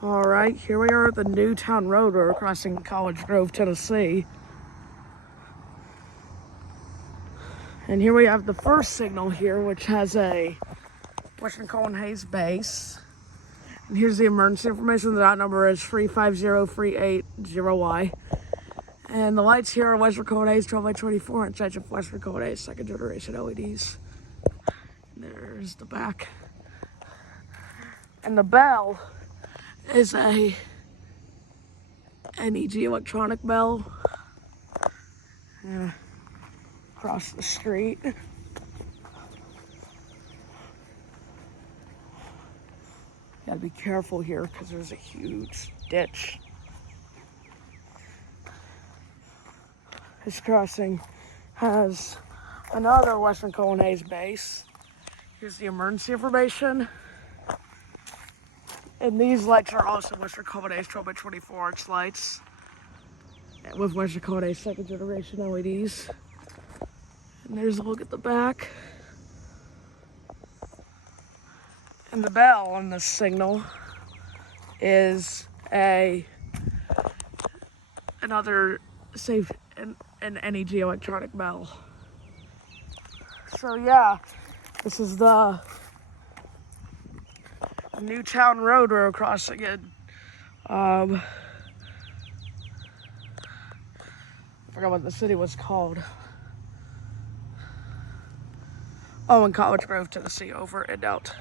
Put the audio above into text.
All right, here we are at the Newtown Road. We're crossing College Grove, Tennessee. And here we have the first signal here, which has a Western Colin Hayes base. And here's the emergency information. The dot number is 350-380Y. And the lights here are Western Colin Hayes 12x24 in charge of Western Colin Hayes second generation LEDs. And there's the back. And the bell is a NEG electronic bell. Across the street. Gotta be careful here because there's a huge ditch. This crossing has another Western Colin Hayes base. Here's the emergency information. And these lights are also Western Colin Hayes 12x24 arch lights with Western Colin Hayes second generation LEDs. And there's a look at the back. And the bell on this signal is another safe an NEG electronic bell. So yeah, this is the Newtown Road we're crossing it. I forgot what the city was called. Oh, in College Grove, Tennessee. Over and out.